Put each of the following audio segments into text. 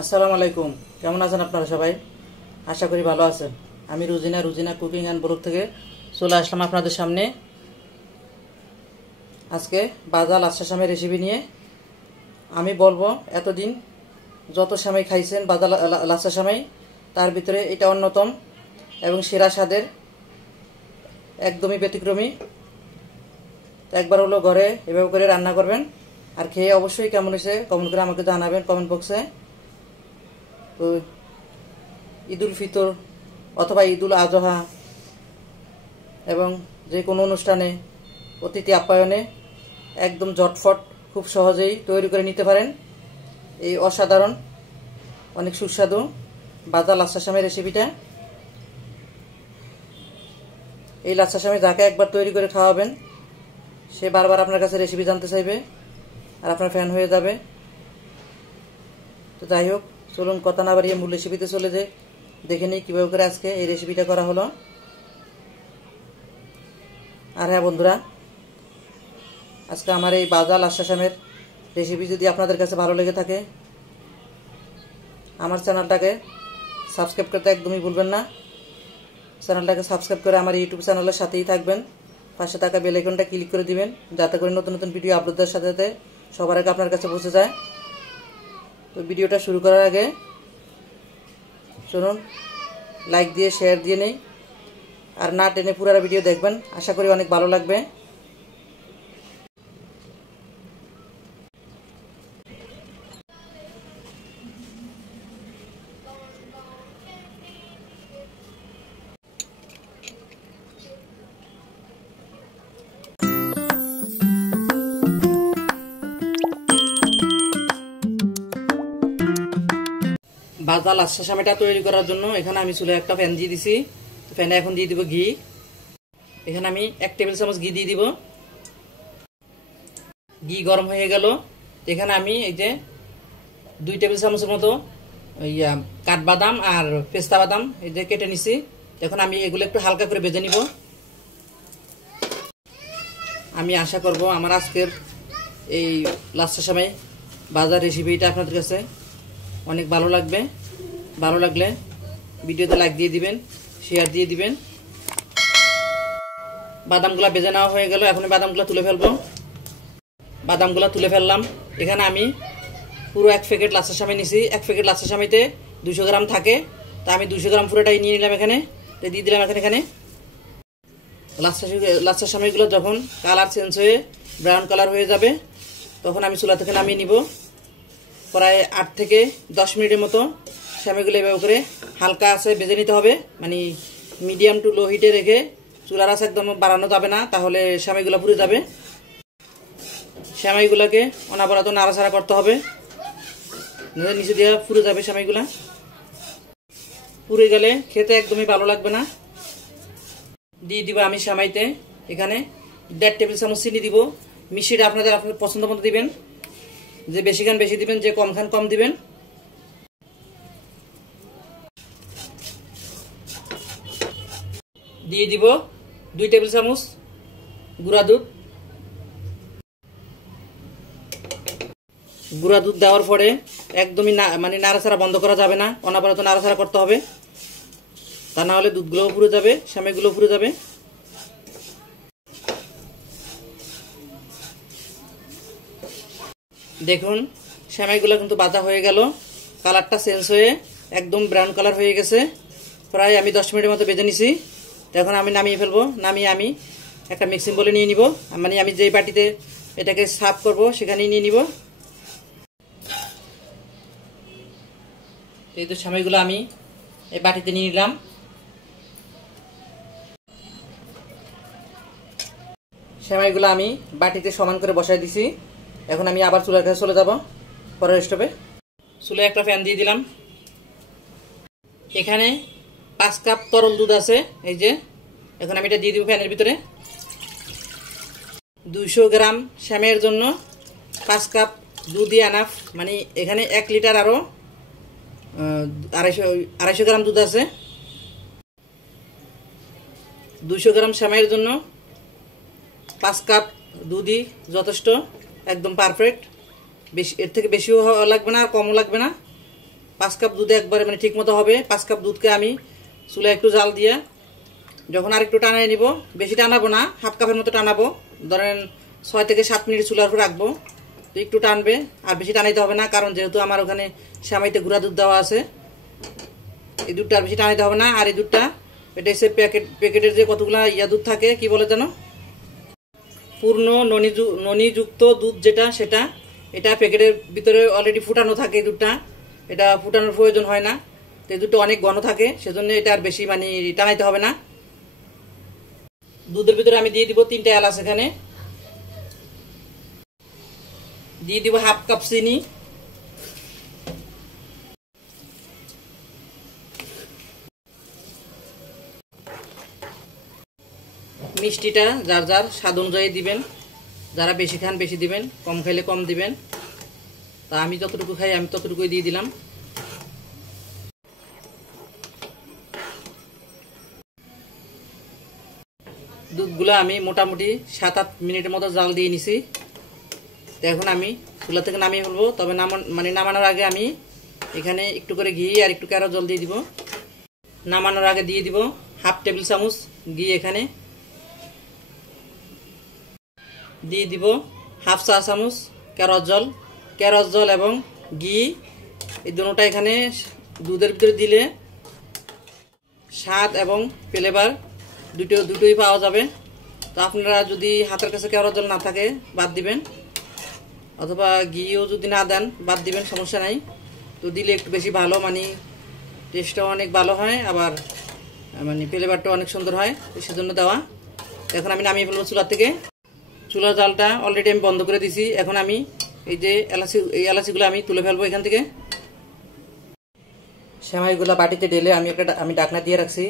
আসসালামু আলাইকুম। কেমন আছেন আপনারা সবাই? আশা করি ভালো আছেন। আমি রুজিনা কুকিং অ্যান্ড ব্লগ থেকে চলে আসলাম আপনাদের সামনে আজকে ভাজা লাচ্ছা সেমাই রেসিপি নিয়ে। আমি বলবো এতদিন যত সেমাই খাইছেন ভাজা লাচ্ছা সেমাই, তার ভিতরে এটা অন্যতম এবং সেরা স্বাদের, একদমই ব্যতিক্রমী। একবার হলো ঘরে এভাবে করে রান্না করবেন আর খেয়ে অবশ্যই কেমন হয়েছে কমেন্ট করে আমাকে জানাবেন কমেন্ট বক্সে। তো ঈদুল ফিতর অথবা ঈদুল আজহা এবং যে কোনো অনুষ্ঠানে অতিথি আপ্যায়নে একদম ঝটফট খুব সহজেই তৈরি করে নিতে পারেন এই অসাধারণ অনেক সুস্বাদু ভাজা লাচ্ছা সেমাই রেসিপিটা। এই লাচ্ছা সেমাই যাকে একবার তৈরি করে খাওয়াবেন সে বারবার আপনার কাছে রেসিপি জানতে চাইবে আর আপনার ফ্যান হয়ে যাবে। তো যাই হোক, চলুন কথা না বাড়িয়ে মূল রেসিপিতে চলে যাই, দেখে নিই কীভাবে করে আজকে এই রেসিপিটা করা হলো। আর হ্যাঁ বন্ধুরা, আজকে আমার এই ভাজা লাচ্ছা সেমাইয়ের রেসিপি যদি আপনাদের কাছে ভালো লেগে থাকে আমার চ্যানেলটাকে সাবস্ক্রাইব করতে একদমই ভুলবেন না। চ্যানেলটাকে সাবস্ক্রাইব করে আমার ইউটিউব চ্যানেলের সাথেই থাকবেন, পাশে থাকা বেল আইকনটা ক্লিক করে দিবেন যাতে করে নতুন নতুন ভিডিও আপলোড দেওয়ার সাথে সাথে সবার আগে আপনার কাছে পৌঁছে যায়। তো ভিডিওটা শুরু করার আগে চলুন লাইক দিয়ে শেয়ার দিয়ে নেই, আর না টেনে পুরো ভিডিও দেখবেন, আশা করি অনেক ভালো লাগবে। ভাজা লাচ্ছা সেমাইটা তৈরি করার জন্য এখানে আমি চুলে একটা প্যান দিয়ে দিছি। প্যানে এখন দিয়ে দিব ঘি। এখানে আমি 1 টেবিল চামচ ঘি দিয়ে দিব। ঘি গরম হয়ে গেল, এখানে আমি এই যে 2 টেবিল চামচের মতো কাঠবাদাম আর পেস্তা বাদাম এই যে কেটে নিছি। এখন আমি এগুলো একটু হালকা করে ভেজে নিব। আমি আশা করব আমার আজকের এই লাচ্ছা সেমাই ভাজার রেসিপিটা আপনাদের কাছে অনেক ভালো লাগবে। ভালো লাগলে ভিডিওতে লাইক দিয়ে দিবেন, শেয়ার দিয়ে দিবেন। বাদামগুলা ভেজে নেওয়া হয়ে গেল, এখন বাদামগুলা তুলে ফেলবো। বাদামগুলা তুলে ফেললাম। এখানে আমি পুরো 1 প্যাকেট লাচ্ছা সেমাই নিছি। 1 প্যাকেট লাচ্ছা সেমাইতে 200 গ্রাম থাকে, তা আমি 200 গ্রাম পুরোটাই নিয়ে নিলাম। এখানে দিয়ে দিলাম। এখানে লাচ্ছা সেমাইগুলো যখন কালার চেঞ্জ হয়ে ব্রাউন কালার হয়ে যাবে তখন আমি চুলা থেকে নামিয়ে নিব। প্রায় 8 থেকে 10 মিনিটের মতো সেমাইগুলো এভাবে করে হালকা আছে ভেজে নিতে হবে, মানে মিডিয়াম টু লো হিটে রেখে। চুলার আঁচ একদম বাড়ানো যাবে না, তাহলে সেমাইগুলো পুড়ে যাবে। সেমাইগুলোকে অনবরত নাড়াচাড়া করতে হবে, নিচে দিয়ে পুড়ে যাবে সেমাইগুলা। পুড়ে গেলে খেতে একদমই ভালো লাগবে না। দিয়ে দিব আমি সেমাইতে এখানে 1.5 টেবিল চামচ চিনি দিব। মিষ্টিটা আপনাদের পছন্দ মতো দিবেন, যে বেশি খান বেশি দিবেন, যে কম খান কম দিবেন। দিয়ে দিব 2 টেবিল চামচ গুঁড়া দুধ। গুঁড়া দুধ দেওয়ার পরে একদমই মানে নাড়াচাড়া বন্ধ করা যাবে না, অনবরত নাড়াচাড়া করতে হবে, তা না হলে দুধগুলোও পুড়ে যাবে, সেমাইগুলো পুড়ে যাবে। দেখুন সেমাইগুলো কিন্তু ভাজা হয়ে গেল, কালারটা চেঞ্জ হয়ে একদম ব্রাউন কালার হয়ে গেছে। প্রায় আমি 10 মিনিটের মতো ভেজে নিছি। এখন আমি নামিয়ে ফেলবো। নামিয়ে আমি একটা মিক্সিং বলে নিয়ে নিব, মানে আমি যেই বাটিতে এটাকে সার্ভ করব সেখানেই নিয়ে নিব। এই তো সেমাইগুলো আমি এই বাটিতে নিয়ে নিলাম। সেমাইগুলো আমি বাটিতে সমান করে বসাই দিছি। এখন আমি আবার চুলার কাছে চলে যাব পরের স্টোভে। চুলে একটা ফ্যান দিয়ে দিলাম। এখানে 5 কাপ তরল দুধ আছে, এই যে। এখন আমি এটা দিয়ে দিব ফ্যানের ভিতরে। 200 গ্রাম সেমাইয়ের জন্য 5 কাপ দুধই আনাফ, মানে এখানে 1 লিটার আরো 250 গ্রাম দুধ আছে। 200 গ্রাম সেমাইয়ের জন্য 5 কাপ দুধই যথেষ্ট, একদম পারফেক্ট। বেশি এর থেকে বেশিও লাগবে না আর কমও লাগবে না। 5 কাপ দুধে একবারে মানে ঠিক মতো হবে। 5 কাপ দুধকে আমি চুলায় একটু জাল দিয়ে যখন আর একটু টানাই নিব, বেশি টানাবো না, হাফ কাপের মতো টানাবো, ধরেন 6 থেকে 7 মিনিট চুলার উপর রাখবো। তো একটু টানবে, আর বেশি টানাইতে হবে না, কারণ যেহেতু আমার ওখানে সেমাইতে গুঁড়া দুধ দেওয়া আছে, এই দুধটা আর বেশি টানাইতে হবে না। আর এই দুধটা এটা হচ্ছে প্যাকেটের যে কতগুলা দুধ থাকে, কি বলে জানো, পূর্ণ ননিযুক্ত দুধ যেটা, সেটা এটা প্যাকেটের ভিতরে অলরেডি ফুটানো থাকে। এই দুধটা এটা ফুটানোর প্রয়োজন হয় না, তো এই দুধটা অনেক ঘন থাকে, সেজন্য এটা আর বেশি মানে টানাইতে হবে না। দুধের ভিতরে আমি দিয়ে দিব 3টা এলাচ, এখানে দিয়ে দিব হাফ কাপ চিনি, মিষ্টিটা যার যার স্বাদ অনুযায়ী দিবেন, যারা বেশি খান বেশি দিবেন, কম খাইলে কম দিবেন। তা আমি যতটুকু খাই আমি ততটুকুই দিয়ে দিলাম। দুধগুলো আমি মোটামুটি 7-8 মিনিটের মতো জাল দিয়ে নিছি। তো এখন আমি চুলা থেকে নামিয়ে ফেলবো। তবে নামানোর আগে আমি এখানে একটু করে ঘি আর একটু কেরো জল দিয়ে দিব। নামানোর আগে দিয়ে দিব হাফ টেবিল চামচ ঘি, এখানে দিয়ে দিব হাফ চা চামচ কেরোজ জল এবং ঘি, এই দুটোটা এখানে দুধের ভিতরে দিলে স্বাদ এবং ফ্লেভার দুটোই পাওয়া যাবে। তো আপনারা যদি হাতের কাছে কেরোজ জল না থাকে বাদ দিবেন, অথবা ঘিও যদি না দেন বাদ দিবেন, সমস্যা নাই। তো দিলে একটু বেশি ভালো, মানে টেস্টটাও অনেক ভালো হয়, আবার মানে ফ্লেভারটাও অনেক সুন্দর হয়, তো সেজন্য দেওয়া। এখন আমি নামিয়ে ফেলবো চুলা থেকে। চুলার জালটা অলরেডি আমি বন্ধ করে দিছি। এখন আমি এই যে এলাচিগুলো আমি তুলে ফেলবো এখান থেকে। সেমাইগুলা বাটিতে ঢেলে আমি ঢাকনা দিয়ে রাখছি,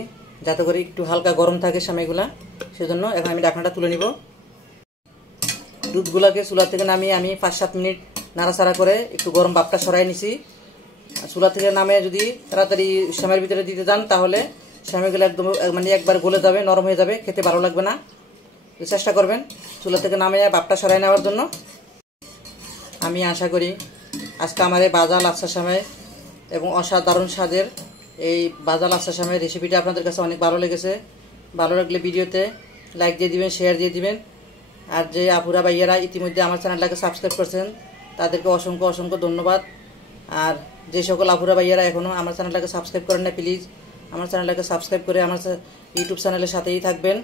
যাতে করে একটু হালকা গরম থাকে সেমাইগুলা, সেজন্য এখন আমি ঢাকনাটা তুলে নিব। দুধগুলাকে চুলা থেকে নামিয়ে আমি 5-7 মিনিট নাড়াচাড়া করে একটু গরম ভাবটা সরাই নিছি। চুলা থেকে নামে যদি তাড়াতাড়ি সেমাইয়ের ভিতরে দিতে যান, তাহলে সেমাইগুলো একদম মানে একবার গলে যাবে, নরম হয়ে যাবে, খেতে ভালো লাগবে না। চেষ্টা করবেন চুলা থেকে নামে ভাবটা সরাই নেওয়ার জন্য। আমি আশা করি আজকে আমার এই ভাজা লাচ্ছা সেমাই এবং অসাধারণ স্বাদের এই ভাজা লাচ্ছা সেমাই রেসিপিটা আপনাদের কাছে অনেক ভালো লেগেছে। ভালো লাগলে ভিডিওতে লাইক দিয়ে দিবেন, শেয়ার দিয়ে দিবেন। আর যে আপুরা ভাইয়ারা ইতিমধ্যে আমার চ্যানেলটাকে সাবস্ক্রাইব করছেন, তাদেরকে অসংখ্য অসংখ্য ধন্যবাদ। আর যে সকল আপুরা ভাইয়ারা এখনও আমার চ্যানেলটাকে সাবস্ক্রাইব করেন না, প্লিজ আমার চ্যানেলটাকে সাবস্ক্রাইব করে আমার ইউটিউব চ্যানেলের সাথেই থাকবেন।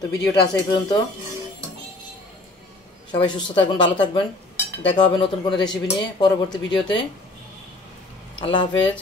তো ভিডিওটা আছে এই পর্যন্ত। সবাই সুস্থ থাকবেন, ভালো থাকবেন। দেখা হবে নতুন কোনো রেসিপি নিয়ে পরবর্তী ভিডিওতে। আল্লাহ হাফেজ।